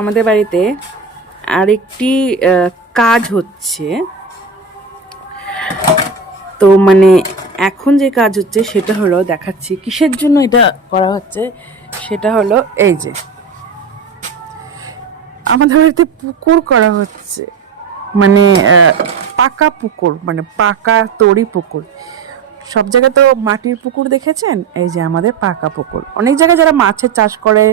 আমাদের বাড়িতে আরেকটি কাজ হচ্ছে। তো মানে এখন যে কাজ হচ্ছে সেটা হলো, দেখাচ্ছি কিসের জন্য এটা করা হচ্ছে। সেটা হলো এই যে আমাদের বাড়িতে পুকুর করা হচ্ছে, মানে পাকা পুকুর, মানে পাকা তরি পুকুর। সব জায়গায় তো মাটির পুকুর দেখেছেন, এই যে আমাদের পাকা পুকুর। অনেক জায়গায় যারা মাছের চাষ করে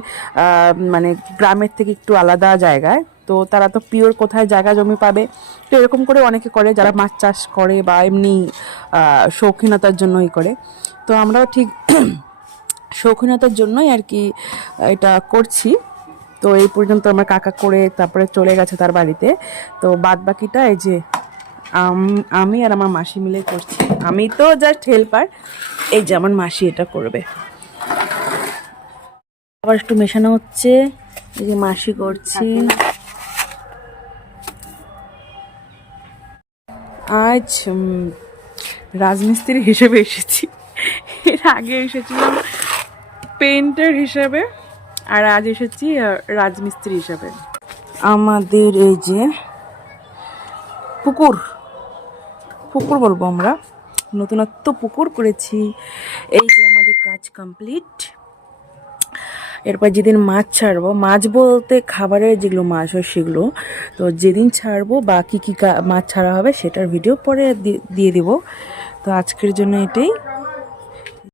মানে গ্রামের থেকে একটু আলাদা জায়গায়, তো তারা তো পিওর কোথায় জায়গা জমি পাবে, তো এরকম করে অনেকে করে যারা মাছ চাষ করে বা এমনি শৌখিনতার জন্যই করে। তো আমরাও ঠিক শৌখিনতার জন্যই আর কি এটা করছি। তো এই পর্যন্ত আমার কাকা করে তারপরে চলে গেছে তার বাড়িতে। তো বাদ বাকিটা এই যে আমি আর আমার মাসি মিলে করছি। আমি তো জাস্ট হেল্পার, এই যে আমার মাসি এটা করবে। আবার একটু মেশানো হচ্ছে, এই যে মাসি করছি। আজ রাজমিস্ত্রি হিসেবে এসেছি, এর আগে এসেছিলাম পেন্টার হিসাবে, আর আজ এসেছি রাজমিস্ত্রি হিসাবে। আমাদের এই যে পুকুর পুকুর বলবো আমরা, নতুনত্ব পুকুর করেছি। এই যে আমাদের কাজ কমপ্লিট। এরপর যেদিন মাছ ছাড়বো, মাছ বলতে খাবারের যেগুলো মাছ হয় সেগুলো, তো যেদিন ছাড়বো বা কী কী মাছ ছাড়া হবে সেটার ভিডিও পরে দিয়ে দেবো। তো আজকের জন্য এটাই।